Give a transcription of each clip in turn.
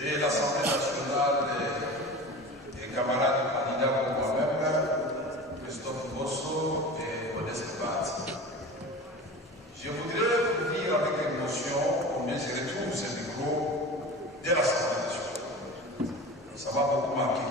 de l'Assemblée nationale et camarades candidats pour moi-même, Christophe Bosso et Modeste Bat. Je voudrais vous dire avec émotion combien je retrouve ce micro de l'Assemblée nationale. Ça m'a beaucoup manqué.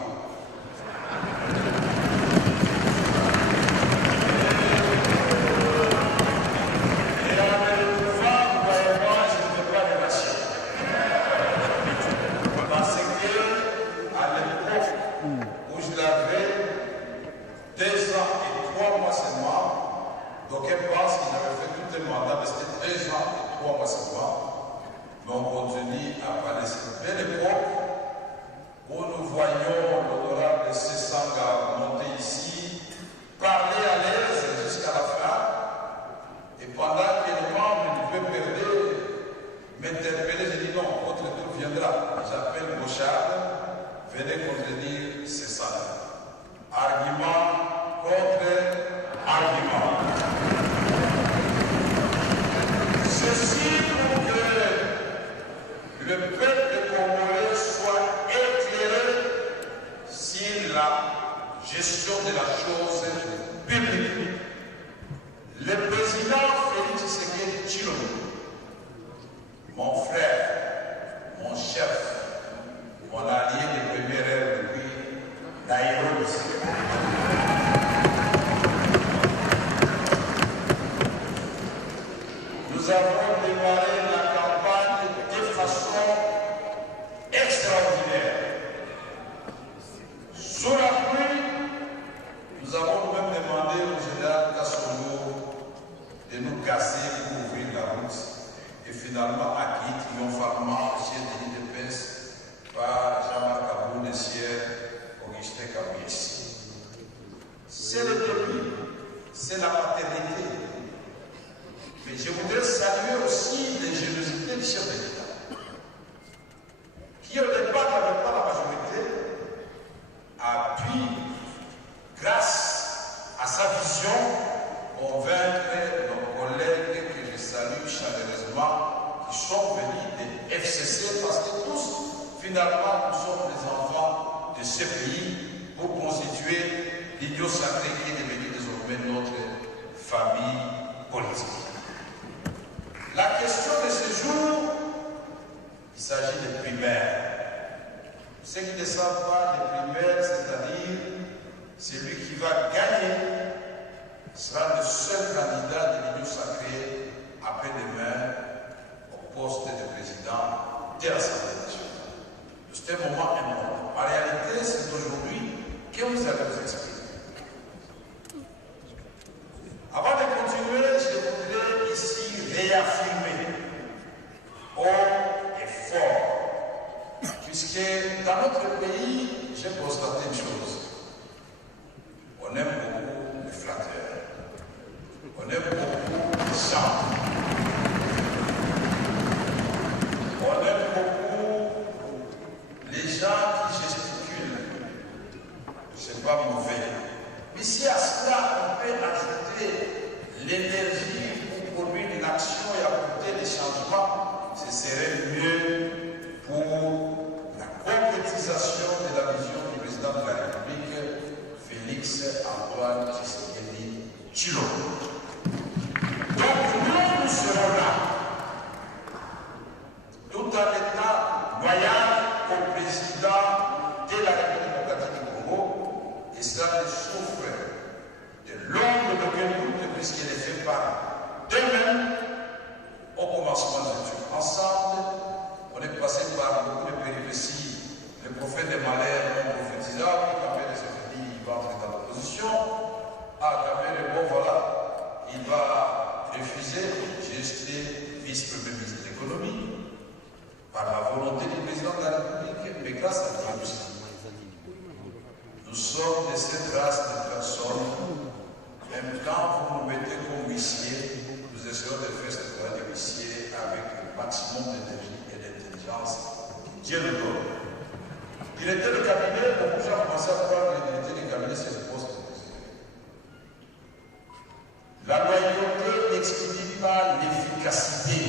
La loyauté n'exclut pas l'efficacité.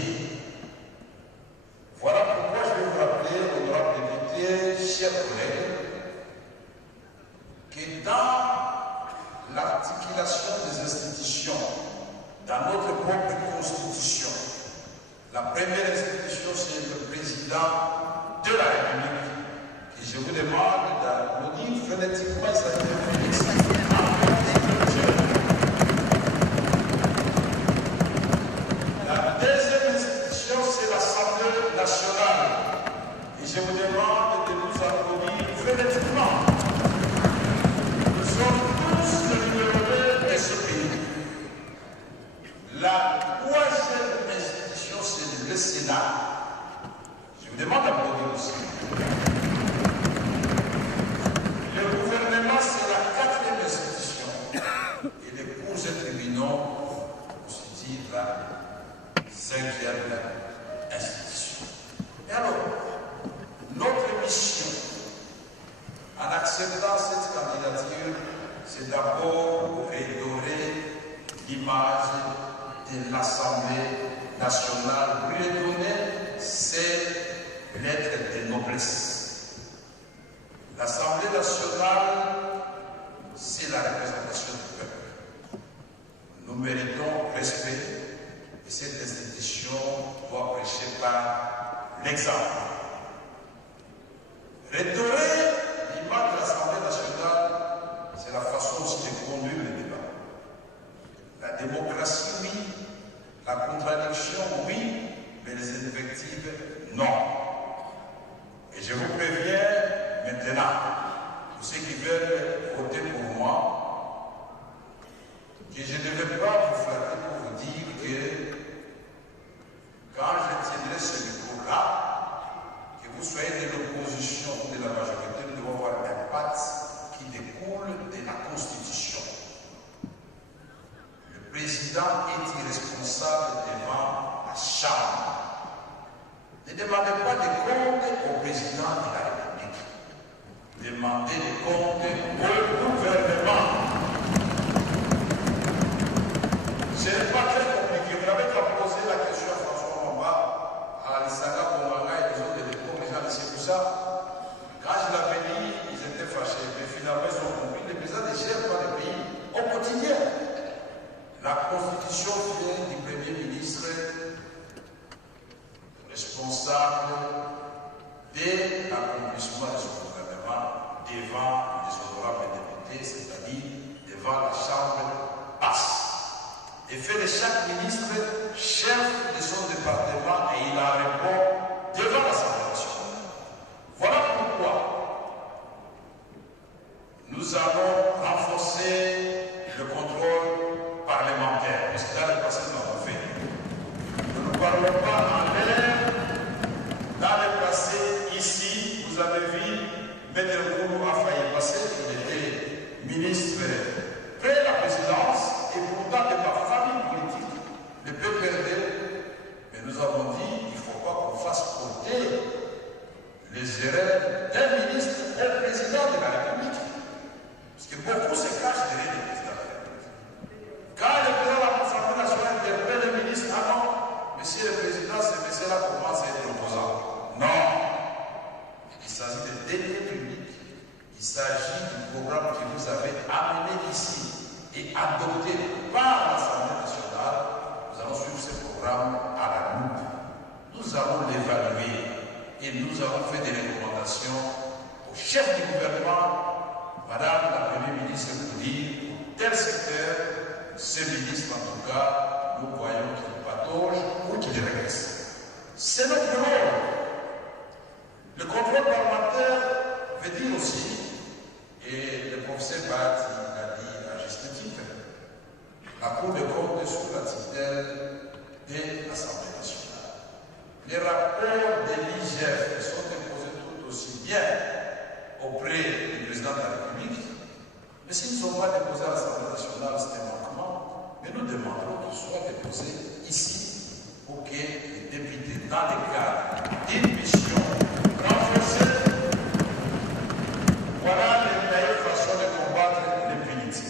Voilà pourquoi je vais vous rappeler, honorable député, chers collègues, que dans l'articulation des institutions, dans notre propre constitution, la première institution, c'est le président de la République. Et je vous demande d'applaudir phonétiquement La deuxième institution, c'est l'Assemblée nationale. Et je vous demande de nous applaudir phonétiquement. Nous sommes tous le numéro 2 de ce pays. La troisième institution, c'est le Sénat. Je vous demande d'applaudir aussi. Le gouvernement, c'est la quatrième institution. Et les cours et tribunaux constituent la cinquième institution. Et alors, notre mission, en acceptant cette candidature, c'est d'abord redorer l'image de l'Assemblée nationale, lui donner ses lettres de noblesse. L'Assemblée nationale, c'est la représentation du peuple. Nous méritons respect et cette institution doit prêcher par l'exemple. Redorer l'image de l'Assemblée nationale, c'est la façon aussi de conduire le débat. La démocratie, oui. La contradiction, oui. Mais les invectives, non. Et je vous préviens maintenant, tous ceux qui veulent voter pour moi, que je ne vais pas vous flatter pour vous dire que quand je tiendrai ce micro-là, que vous soyez de l'opposition ou de la majorité, nous devons avoir un pacte qui découle de la Constitution. Le président est irresponsable devant la Chambre. Ne demandez pas de comptes au président de la République. Demandez des comptes au gouvernement. Ce n'est pas très compliqué. Vous n'avez qu'à poser la question à François Mamba, à Alissanga Bomanga et les autres de l'époque, les gens de Sekoussa. Quand je l'avais dit, ils étaient fâchés. Mais finalement, ils ont compris. Le président ne gère pas le pays au quotidien. La Constitution vient du Premier ministre responsable de l'accomplissement de son gouvernement devant les honorables députés, c'est-à-dire devant la Chambre basse. Et fait de chaque ministre chef de son département et il en répond devant l'Assemblée nationale. Voilà pourquoi nous allons renforcer le contrôle parlementaire. Parce que dans le passé, nous l'avons fait. Nous ne parlons pas en l'air. Dans le passé, ici, vous avez vu, Maître Kourou a failli passer, il était ministre près de la présidence, et pourtant de ma famille politique, le PPRD. Mais nous avons dit, il ne faut pas qu'on fasse porter les erreurs d'un ministre au président de la République. Parce que beaucoup se cachent derrière le président de la République. Quand le président de l'Assemblée nationale interpelle le ministre, ah non, monsieur le président, ce monsieur-là commence à être opposant. Non. Il s'agit de deniers publics. Il s'agit du programme que vous avez amené ici et adopté par l'Assemblée nationale. Nous allons suivre ce programme à la loupe. Nous allons l'évaluer et nous avons fait des recommandations au chef du gouvernement, Madame la Première ministre, pour dire pour tel secteur, ce ministre en tout cas, nous voyons qu'il patauge ou qu'il régresse. C'est notre rôle. Le contrôle parlementaire veut dire aussi, et le professeur Bat l'a dit à juste titre, la Cour des comptes est sous la tutelle de l'Assemblée nationale. Les rapports de l'IGF sont déposés tout aussi bien auprès du président de la République, mais s'ils ne sont pas déposés à l'Assemblée nationale, c'est un manquement. Mais nous demandons qu'ils soient déposés ici pour que les députés, dans le cadre d'une mission renforcée, voilà les meilleures façons de combattre l'impunité.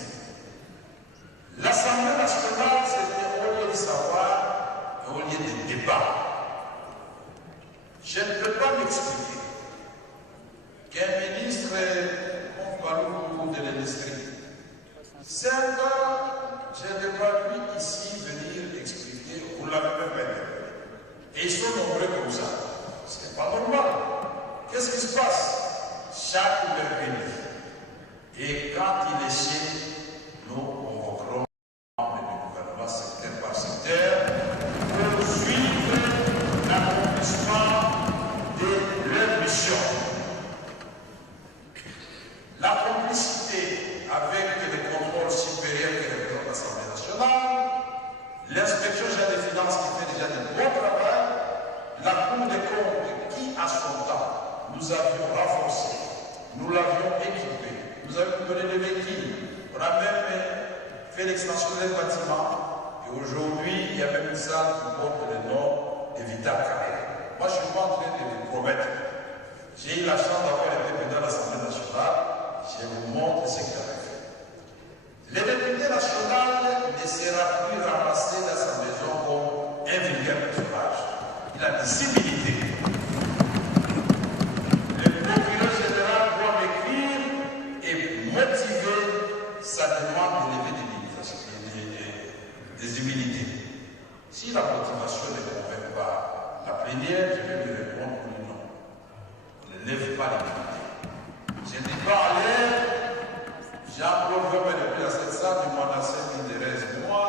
L'Assemblée nationale, c'était au lieu de savoir et au lieu de débat. Je ne peux pas m'expliquer qu'un 5 ans, je n'ai pas pu ici venir expliquer, vous l'avez même pas dit. Et ils sont nombreux comme ça. Ce n'est pas normal. Qu'est-ce qui se passe? Chaque mercredi. Et quand il est chez nous, convoquerons le gouvernement secteur par secteur pour suivre l'accomplissement de leur mission. La complicité avec les contrôles supérieurs qui représentent l'Assemblée nationale, l'inspection générale des finances qui fait déjà du bon travail, la Cour des comptes qui, à son temps, nous avions renforcé, nous l'avions équipé, nous avions donné des véhicules, on a même fait l'extension des bâtiments, et aujourd'hui, il y a même une salle qui porte le nom de Vital Carré. Moi, je ne suis pas en train de vous promettre. J'ai eu la chance d'avoir été président de l'Assemblée nationale, je vous montre ce qu'il avait fait. Le député national ne sera plus ramassé dans sa maison comme un vulgaire personnage. Il a des civilités. Le procureur général doit m'écrire et motiver sa demande de lever des humilités. Si la motivation ne convainc pas la plénière, je vais lui répondre non. On ne lève pas l'immunité. Je ne dis pas à l'air, Jean-Claude Gomme depuis la cette salle, du Manassé, du Thérèse, moi,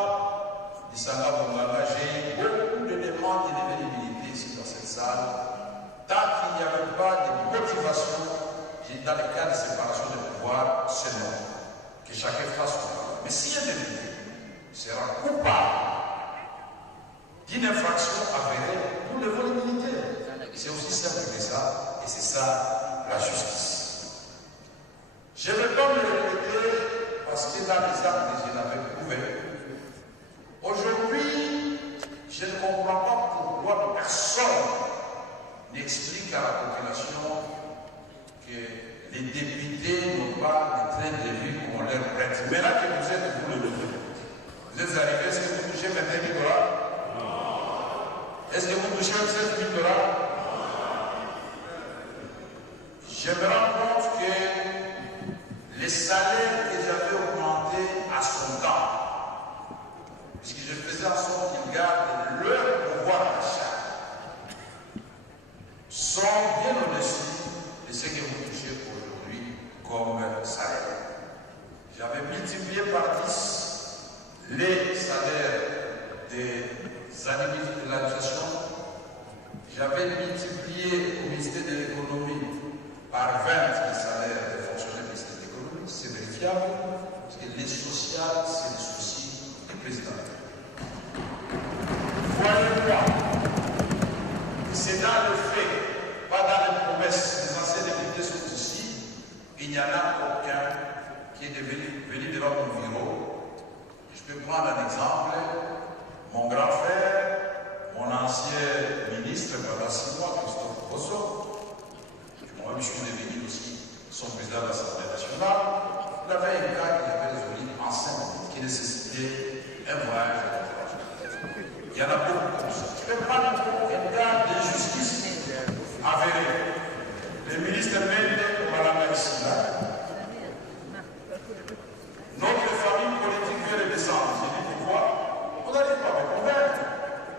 du Sanga Bonganga, j'ai eu beaucoup de demandes de lever l'immunité ici dans cette salle. Tant qu'il n'y avait pas de motivation, dans le cas de séparation de pouvoir, seulement. Que chacun fasse son travail. Mais si un député sera coupable d'une infraction avérée, nous levons l'immunité. C'est aussi simple que ça, et c'est ça la justice. Je ne vais pas me répéter parce que dans les actes que je l'avais prouvé. Aujourd'hui, je ne comprends pas pourquoi personne n'explique à la population que les députés n'ont pas de train de vie qu'on leur prête. Mais là que vous êtes, vous le devez. Vous êtes arrivés, est-ce que vous touchez 21 000 $? Est-ce que vous touchez 7 000 $? Je me rends compte que les salaires que j'avais augmentés à son temps, puisque je faisais en sorte qu'ils gardent leur pouvoir d'achat, sont bien au-dessus de ce que vous touchez aujourd'hui comme salaire. J'avais multiplié par 10 les salaires des administrateurs de l'administration. J'avais multiplié au ministère de l'économie par 20 les salaires des fonctionnaires du ministère de l'économie. C'est vérifiable, parce que les sociales, c'est le souci du président. Voyez-moi, c'est dans le fait, pas dans les promesses. Les anciens députés sont ici, il n'y en a aucun qui est venu devant mon bureau. Je peux prendre un exemple. Mon grand frère, mon ancien ministre pendant 6 mois, Christophe Bosso, moi je suis devenu aussi son président de l'Assemblée nationale, il avait un cas qu'il avait résolu en 5 minutes, qui nécessitait un voyage à l'étranger. Il y en a beaucoup comme ça. Je ne peux pas prendre un cas d'injustice avéré. Le ministre Mende Omalanga ici là. Notre famille politique vient de descendre. J'ai dit pourquoi? Vous n'allez pas me convaincre.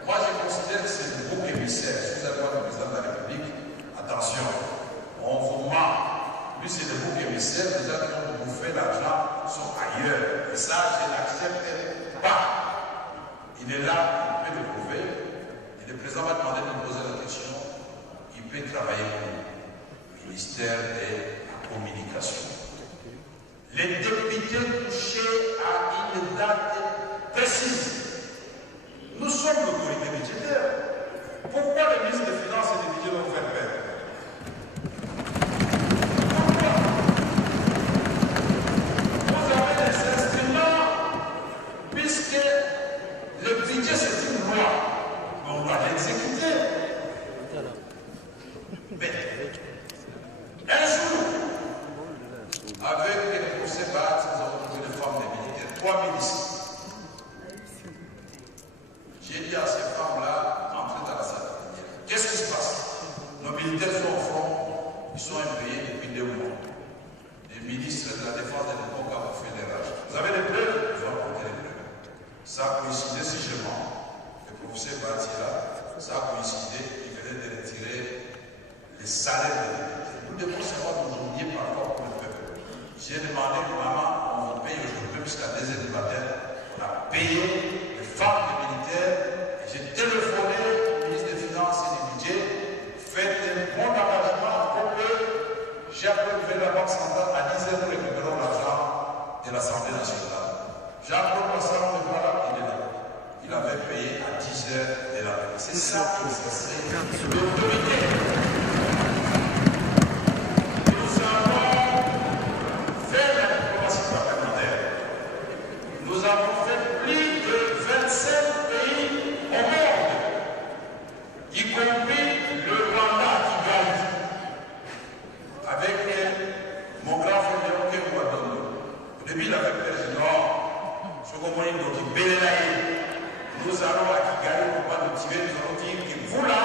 Moi, je considère que c'est le bouc émissaire. Si vous allez voir le président de la République, attention, on vous ment. Lui, c'est le bouc émissaire. Les gens qui ont bouffé l'argent sont ailleurs. Et ça, je n'accepte pas. Il est là, il peut le prouver. Et le président va demander de me poser la question. Il peut travailler pour le ministère de la Communication. Les députés touchés à une date précise. Nous sommes l'autorité budgétaire. Pourquoi le ministre des Finances et des Budgets vont faire peur? Pourquoi? Vous avez des instruments, puisque le budget c'est une loi, mais on doit l'exécuter. Mais un jour, avec les procès BAT, nous avons trouvé des femmes des militaires, 3 ministres. J'ai dit à ces femmes-là, entrez dans la salle. Qu'est-ce qui se passe? Nos militaires sont au front, ils sont impayés depuis 2 mois. Les ministres de la Défense de l'époque ont fait des rages. Vous avez des preuves? salaire de député. Nous devons savoir nous oublier parfois pour le peuple. J'ai demandé que maman, on vous paye aujourd'hui jusqu'à 2h du matin. On a payé les femmes des militaires. Et j'ai téléphoné au ministre des Finances et du Budget. Faites un bon engagement pour que j'ai appelé la Banque centrale à 10h, nous récupérons l'argent de l'Assemblée nationale. Jean-Claude Massard, le voilà, il est là. Il avait payé à 10h de la nuit. C'est ça qui c'est l'autorité. Nous avons fait la diplomatie parlementaire. Nous avons fait plus de 27 pays au monde, y compris le Rwanda qui gagne. Avec mon grand frère Léon Kouadondo. Au début, il avait peur du Nord. Je comprends donc il bélaye. Nous allons à Kigali pour pas nous tirer, nous allons dire que vous là,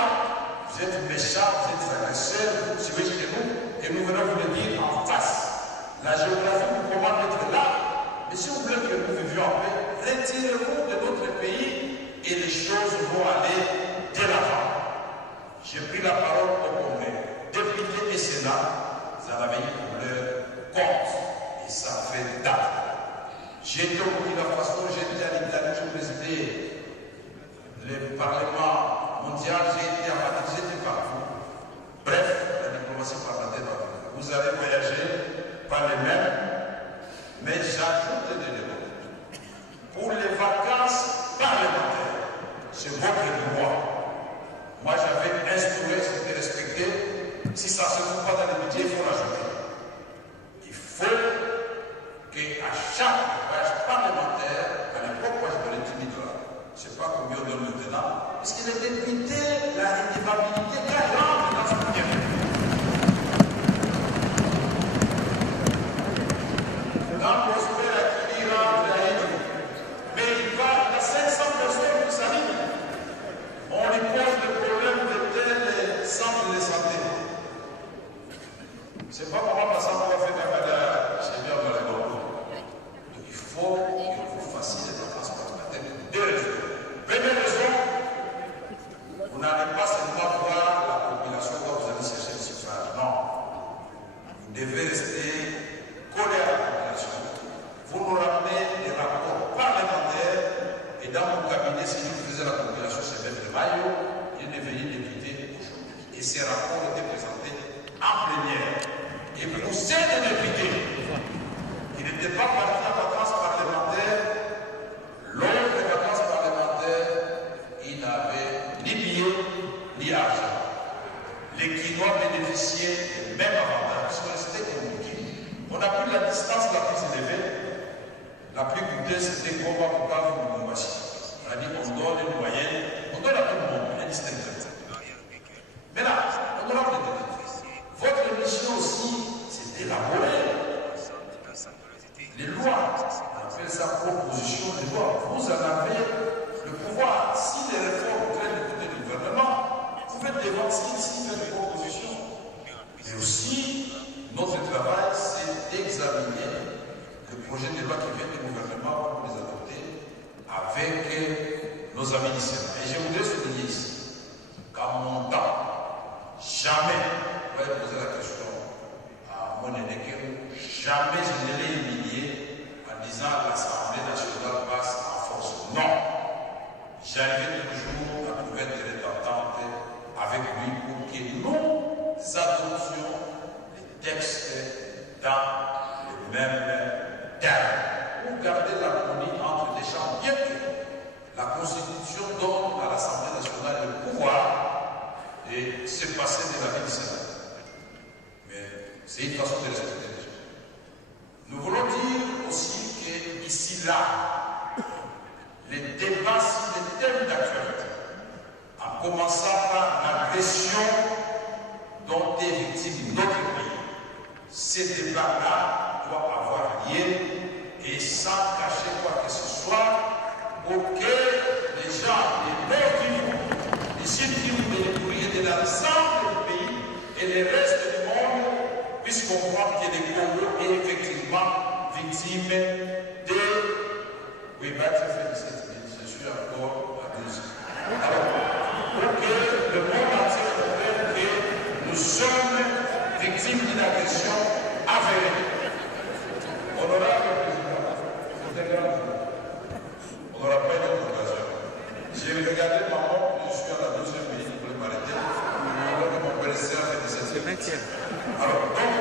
vous êtes méchants, vous êtes agresseurs, vous suivez chez nous, et nous venons vous le dire en face. La géographie nous commande d'être là, mais si vous voulez que nous vivions en paix, retirez-vous de notre pays et les choses vont aller de l'avant. J'ai pris la parole au Congrès. Députés et Sénat, vous en avez eu pour leur compte, et ça fait date. J'ai été au Burkina Faso, j'ai été à l'Italie, j'ai présidé le Parlement mondial, j'ai été à Madrid, j'étais partout. Bref, la diplomatie parlementaire va venir. Vous allez voyager, pas les mêmes, mais j'ajoute des éléments. Pour les vacances parlementaires, c'est votre droit. Moi, j'avais instruit, c'était respecté. Si ça ne se trouve pas dans le budget, il faut l'ajouter. Il faut qu'à chaque voyage parlementaire, à l'époque, moi, je donnais 10 000 $. Je ne sais pas combien on donne maintenant. Parce que les députés, la redevabilité, quand ils rentrent dans ce budget. Quand Prosper Akili rentre à Haïti, mais il a 500 personnes qui s'arrivent. On lui pose le problème de tel centre de santé. C'est pas comment passer on va faire la c'est bien dans les locaux. Donc il faut que vous fassiez des vacances parlementaires pour deux raisons. Première raison, vous n'allez pas seulement voir la population quand vous allez chercher le suffrage. Non. Vous devez rester collé à la population. Vous nous ramenez des rapports parlementaires et dans mon cabinet, si vous faisiez la population, c'est M. Maillot, il est devenu député aujourd'hui. Et ces rapports étaient présentés en plénière. Et pour ces députés, qui n'étaient pas partis en vacances parlementaires, lors des vacances parlementaires, ils n'avaient ni billets ni argent. Les Quinois bénéficiaient des mêmes avantages, ils sont restés communiqués. On a pris la distance la plus élevée, la plus coûteuse, c'était Goma Bukavu ou Lubumbashi. C'est-à-dire qu'on donne une moyenne, on donne à tout le monde, indistinctement. Mais là, on aura des députés. Votre mission aussi, c'est d'élaborer les lois. On appelle ça proposition de loi. Vous en avez le pouvoir. Si les réformes traînent du côté du gouvernement, vous faites des votes ici, faire des propositions. Mais aussi, notre travail, c'est d'examiner le projet de loi qui vient du gouvernement pour les adopter avec nos amis du Sénat. Et je voudrais souligner ici qu'à mon temps, jamais, vous allez poser la question à mon aîné, jamais je ne l'ai humilié en disant que l'Assemblée nationale passe en force. Non. J'arrivais toujours à trouver des ententes avec lui pour que nous adoptions les textes dans les mêmes termes. Pour garder l'harmonie entre les chambres, bien que la Constitution donne à l'Assemblée nationale le pouvoir de se passer de la vie du Sénat. Mais c'est une façon de respecter les gens. Nous voulons dire aussi qu'ici, là, les débats sur les thèmes d'actualité, en commençant par l'agression dont est victime notre pays, ces débats-là doivent avoir lieu et sans cacher quoi que ce soit pour que les gens, les meilleurs du monde, les Sud-Kivu, les Pourris et de l'ensemble du pays et le reste du monde puissent comprendre que le Congo est effectivement victime de... Oui, je suis encore à 12. Alors, pour que le monde entier comprenne que nous sommes Alors, donc,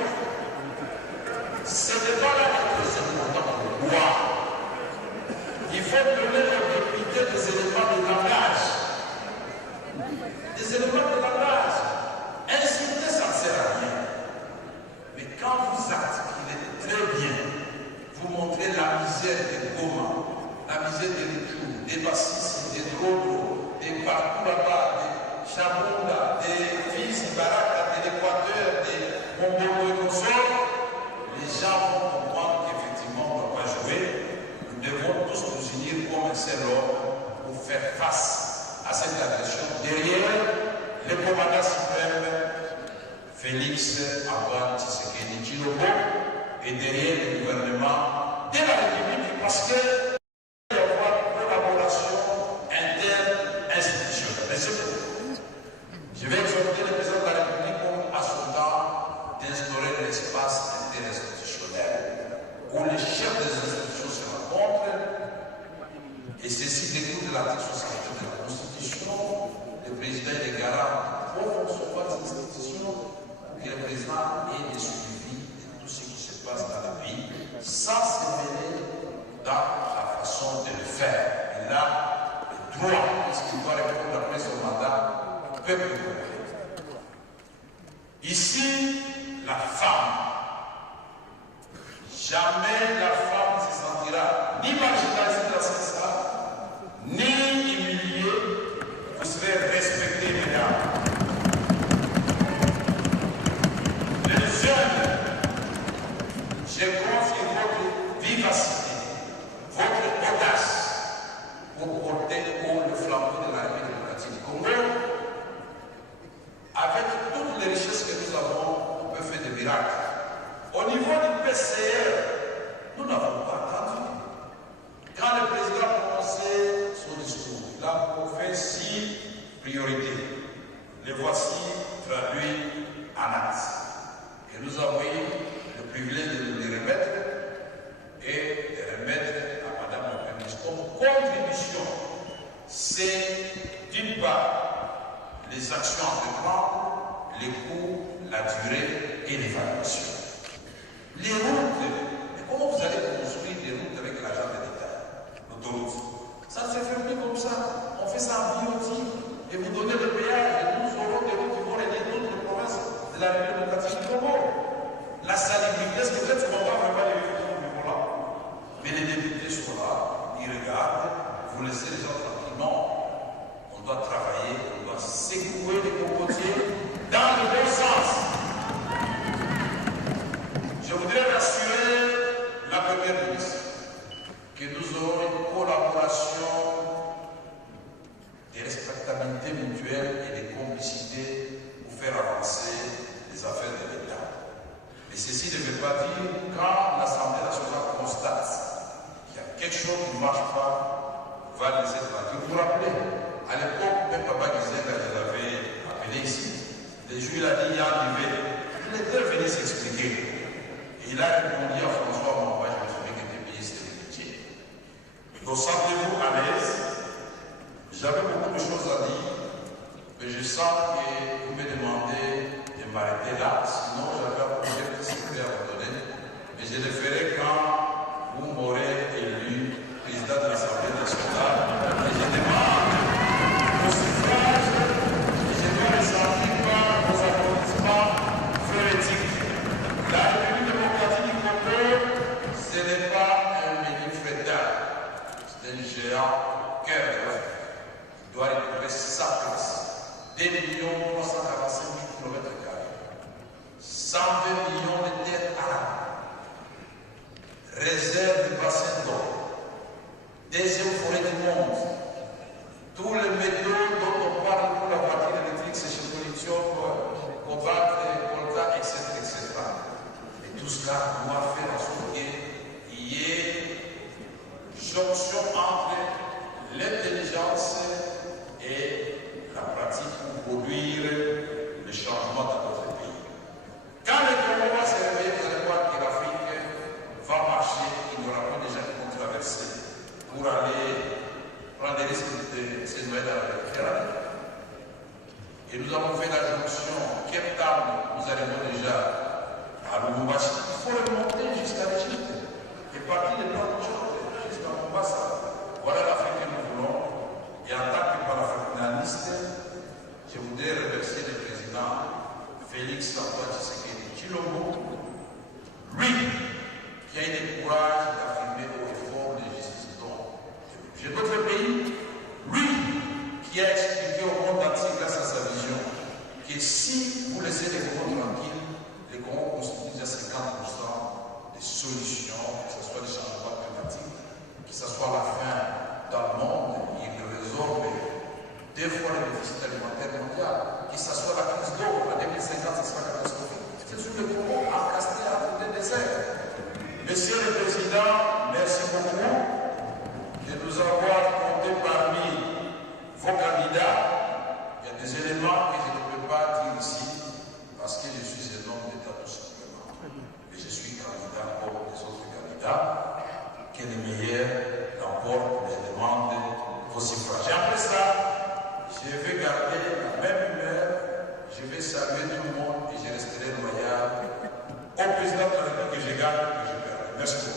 ce n'est pas là que c'est important de boire. Il faut donner aux députés des éléments de langage. Des éléments de langage. Insulter, ça ne sert à rien. Mais quand vous articulez très bien, vous montrez la misère des Goma, la misère des Rikou, des Bassis, des Drodo, des Bakoulaba, des Chabonda, des fils de Baraka, de l'Équateur, des Mongolo et consorts, les gens vont comprendre qu'effectivement on ne doit pas jouer. Nous devons tous nous unir comme un seul homme pour faire face à cette agression derrière le commandant suprême Félix Antoine Tshisekedi Tshilombo et derrière le gouvernement de la République parce que il y a une collaboration interne institutionnelle. Mais c'est tout. Je vais exhorter le président de la République comme à son temps d'instaurer l'espace interinstitutionnel où les chefs des institutions se rencontrent et ceci découle de l'article 67 de la Constitution. Le président et les garants au fonctionnement des institutions pour que le président ait des suivis de tout ce qui se passe dans le pays sans se mêler dans la façon de le faire. Et là, le droit, puisqu'il doit répondre après son mandat, peuple congolais. Ici, la femme. Jamais la femme ne se sentira ni marginalisée dans ce sens, ni humiliée. Vous serez respectés, mesdames. Les jeunes, je confie votre vivacité, votre audace pour porter haut le flambeau de la République démocratique du Congo. Avec toutes les richesses que nous avons, on peut faire des miracles. Au niveau du PCR, nous n'avons pas attendu. Quand le président a prononcé son discours, il a fait 6 priorités. Les voici traduits en actes. Et nous avons eu le privilège de nous les remettre et de remettre à Madame la Première ministre comme contribution. C'est d'une part les actions à prendre, les coûts, la durée et l'évaluation. Les routes, mais comment vous allez construire des routes avec l'argent de l'État? L'autoroute. Ça ne se fait plus comme ça. On fait ça en BOT et vous donnez le péage et nous aurons des routes qui vont relier toutes les provinces de la République démocratique du Congo. La salubrité, est-ce que peut-être qu'on va vraiment les vivre au niveau là? Mais les députés sont là, ils regardent, vous laissez les gens tranquillement. On doit travailler, on doit secouer les cocotiers dans le bon sens. Je voudrais rassurer la Première ministre que nous aurons une collaboration, des respectabilités mutuelles et des complicités pour faire avancer les affaires de l'État. Mais ceci ne veut pas dire quand l'Assemblée nationale constate qu'il y a quelque chose qui ne marche pas, on va laisser tranquille. Vous vous rappelez, à l'époque, même Papa Gizenga, je l'avais appelé ici. Le juge a dit, il y a un niveau. Il était venu s'expliquer. Et il a répondu à François Mamba, je me souviens que était payé, c'était le métier. Donc, sentez-vous à l'aise. J'avais beaucoup de choses à dire, mais je sens que vous me demandez de m'arrêter là. Sinon, j'avais un projet de secret à vous donner. Mais je le ferai quand vous m'aurez élu président de l'Assemblée nationale. Et je demande vos suffrages et je dois ressentir par vos applaudissements frénétiques. La République démocratique du Congo, ce n'est pas un menu frétard, c'est un géant cœur de l'Afrique. Il doit retrouver sa place. 2 345 000 km², 120 millions de terres arabes, réserve de bassins d'eau, deuxième forêt du monde, tous les métaux dont on parle pour la voiture électrique, c'est chez lithium, cobalt, coltan, etc., etc. Et tout cela doit faire en sorte qu'il y ait jonction entre l'intelligence et la pratique pour produire le changement dans notre pays. Quand le Congo va se réveiller, vous allez voir que l'Afrique va marcher, il y aura pas des gens qui vont traverser pour aller prendre des risques de se noyer dans la Méditerranée. Et nous avons fait la jonction Cape Town, nous arrivons déjà Lubumbashi, il faut remonter jusqu'à l'Égypte et partir de jusqu'à Mombasa. Voilà l'Afrique que nous voulons. Et en tant que panafricaniste, je voudrais remercier le président Félix Antoine Tshisekedi Tshilombo, lui qui a eu le courage d'affirmer au effort de justice dont j'ai d'autres pays, lui qui a expliqué au monde entier grâce à sa vision que si vous laissez les Congos tranquilles, les Congos constituent déjà 50% des solutions, que ce soit les changements climatiques, que ce soit la faim dans le monde, il résorbe 2 fois le déficit alimentaire mondial, que ce soit la crise d'eau, en 2050, ce sera catastrophique. C'est sur le Congo encasté à côté des déserts. Monsieur le Président, merci beaucoup de nous avoir compté parmi vos candidats. Il y a des éléments que je ne peux pas dire ici parce que je suis un homme d'État tout simplement. Mais je suis candidat comme les autres candidats. Que les meilleurs l'emportent, je demande vos suffrages. Et après ça, je vais garder la même humeur, je vais saluer tout le monde et je resterai loyal au président de la République que je gagne et que je perds. Merci beaucoup.